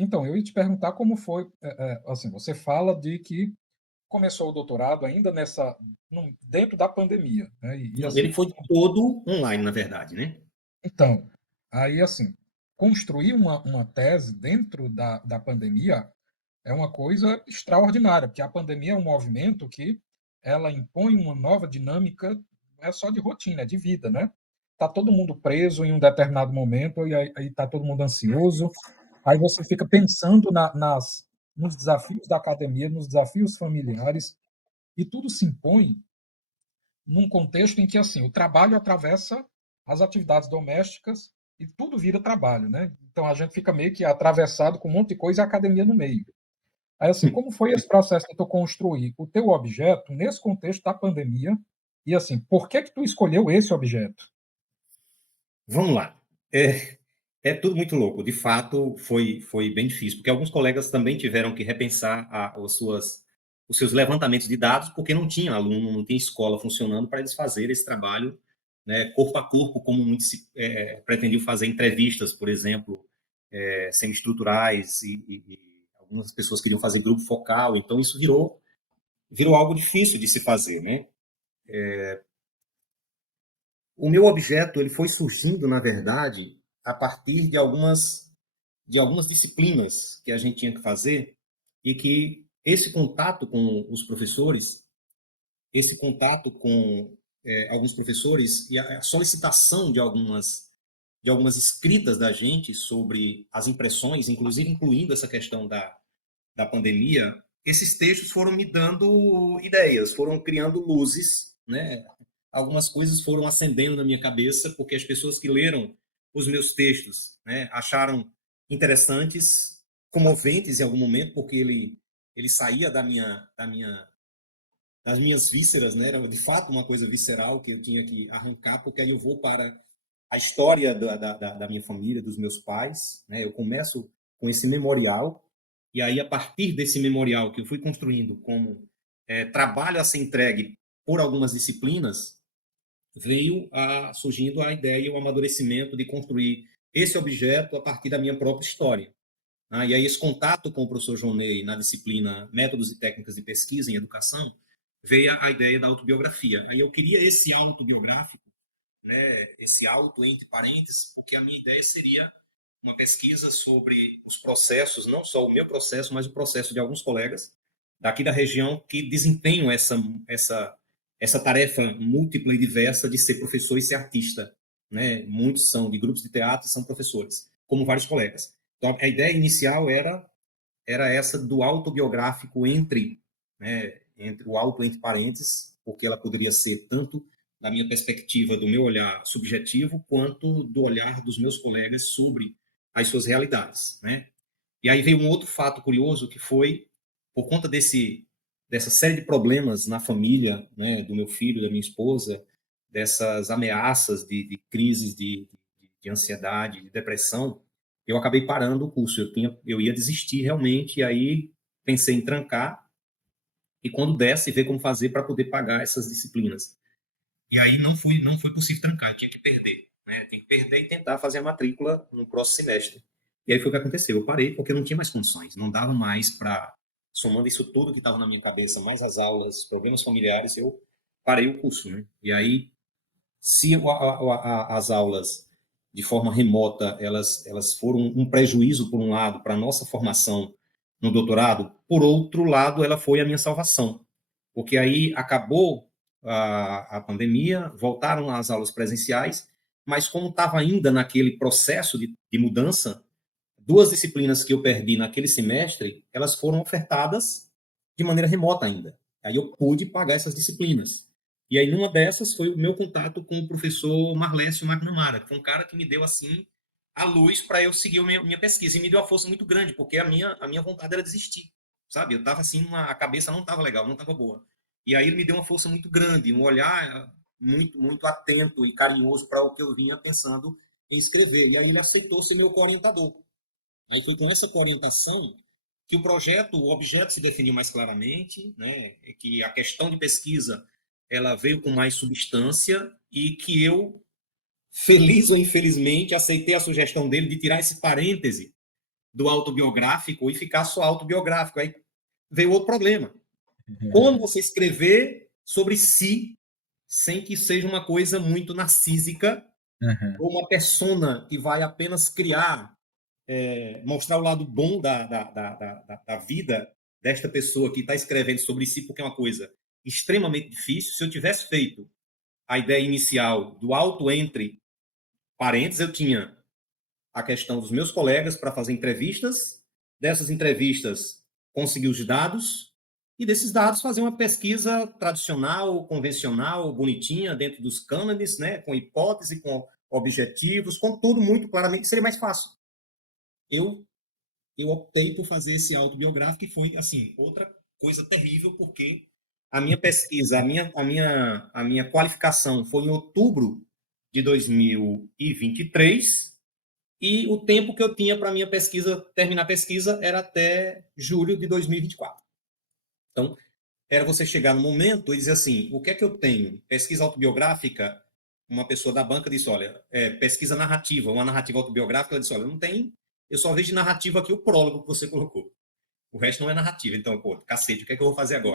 Então, eu ia te perguntar como foi, assim, você fala de que começou o doutorado ainda dentro da pandemia, né? E Não, assim, ele foi todo online, na verdade, né? então, aí assim, construir uma tese dentro da pandemia é uma coisa extraordinária, porque a pandemia é um movimento que ela impõe uma nova dinâmica, não é só de rotina, é de vida, né? Tá todo mundo preso em um determinado momento e aí tá todo mundo ansioso. Aí você fica pensando nos desafios da academia, nos desafios familiares, e tudo se impõe num contexto em que assim o trabalho atravessa as atividades domésticas e tudo vira trabalho, né? Então a gente fica meio que atravessado com um monte de coisa e a academia no meio. Aí assim, como foi esse processo de tu construir o teu objeto nesse contexto da pandemia? E assim, por que que tu escolheu esse objeto? Vamos lá. É tudo muito louco. De fato, foi bem difícil, porque alguns colegas também tiveram que repensar os seus levantamentos de dados, porque não tinha aluno, não tinha escola funcionando para eles fazerem esse trabalho, né, corpo a corpo, como muitos pretendiam fazer entrevistas, por exemplo, semi-estruturais, e algumas pessoas queriam fazer grupo focal, então isso virou algo difícil de se fazer, né? O meu objeto ele foi surgindo, na verdade, a partir de algumas disciplinas que a gente tinha que fazer e que esse contato com os professores, esse contato com alguns professores e a solicitação de algumas escritas da gente sobre as impressões, inclusive incluindo essa questão da pandemia, esses textos foram me dando ideias, foram criando luzes, né? Algumas coisas foram acendendo na minha cabeça, porque as pessoas que leram os meus textos, né, acharam interessantes, comoventes em algum momento, porque ele saía das minhas vísceras, né? Era de fato uma coisa visceral que eu tinha que arrancar, porque aí eu vou para a história da minha família, dos meus pais, né? Eu começo com esse memorial, e aí, a partir desse memorial que eu fui construindo como trabalho a ser entregue por algumas disciplinas, surgindo a ideia e o amadurecimento de construir esse objeto a partir da minha própria história. E aí, esse contato com o professor João Ney na disciplina Métodos e Técnicas de Pesquisa em Educação, veio a ideia da autobiografia. Aí eu queria esse autobiográfico, né, esse auto entre parênteses, porque a minha ideia seria uma pesquisa sobre os processos, não só o meu processo, mas o processo de alguns colegas daqui da região que desempenham essa tarefa múltipla e diversa de ser professor e ser artista, né? Muitos são de grupos de teatro e são professores, como vários colegas. Então, a ideia inicial era essa do autobiográfico entre o auto entre parênteses, porque ela poderia ser tanto da minha perspectiva, do meu olhar subjetivo, quanto do olhar dos meus colegas sobre as suas realidades, né? E aí veio um outro fato curioso que foi por conta dessa série de problemas na família, né, do meu filho, da minha esposa, dessas ameaças de crises de ansiedade, de depressão, eu acabei parando o curso. Eu ia desistir realmente, e aí pensei em trancar e quando desse ver como fazer para poder pagar essas disciplinas. E aí não foi possível trancar, eu tinha que perder, né? Tem que perder e tentar fazer a matrícula no próximo semestre. E aí foi o que aconteceu. Eu parei porque eu não tinha mais condições, não dava mais para, somando isso tudo que estava na minha cabeça, mais as aulas, problemas familiares, eu parei o curso, né? E aí, se as aulas de forma remota elas foram um prejuízo por um lado para a nossa formação no doutorado, por outro lado ela foi a minha salvação, porque aí acabou a pandemia, voltaram às aulas presenciais, mas como estava ainda naquele processo de mudança, duas disciplinas que eu perdi naquele semestre, elas foram ofertadas de maneira remota ainda. Aí eu pude pagar essas disciplinas. E aí, numa dessas, foi o meu contato com o professor Marlécio McNamara, que foi um cara que me deu, assim, a luz para eu seguir a minha pesquisa. E me deu uma força muito grande, porque a minha vontade era desistir, sabe? Eu estava assim, a cabeça não estava legal, não estava boa. E aí ele me deu uma força muito grande, um olhar muito, muito atento e carinhoso para o que eu vinha pensando em escrever. E aí ele aceitou ser meu orientador. Aí foi com essa orientação que o objeto se definiu mais claramente, né? Que a questão de pesquisa ela veio com mais substância e que eu, feliz ou infelizmente, aceitei a sugestão dele de tirar esse parêntese do autobiográfico e ficar só autobiográfico. Aí veio outro problema. Como você escrever sobre si sem que seja uma coisa muito narcísica ou uma persona que vai apenas criar, mostrar o lado bom da vida desta pessoa que está escrevendo sobre si, porque é uma coisa extremamente difícil. Se eu tivesse feito a ideia inicial do auto entre parênteses, eu tinha a questão dos meus colegas para fazer entrevistas, dessas entrevistas conseguir os dados, e desses dados fazer uma pesquisa tradicional, convencional, bonitinha, dentro dos cânones, né, com hipótese, com objetivos, com tudo muito claramente, seria mais fácil. Eu optei por fazer esse autobiográfico e foi, assim, outra coisa terrível, porque a minha pesquisa, a minha qualificação foi em outubro de 2023, e o tempo que eu tinha para minha pesquisa, terminar a pesquisa, era até julho de 2024. Então, era você chegar no momento e dizer assim, o que é que eu tenho? Pesquisa autobiográfica, uma pessoa da banca disse, olha, pesquisa narrativa, uma narrativa autobiográfica, ela disse, olha, não tem, eu só vejo de narrativa aqui o prólogo que você colocou. O resto não é narrativa. Então, pô, cacete, o que é que eu vou fazer agora?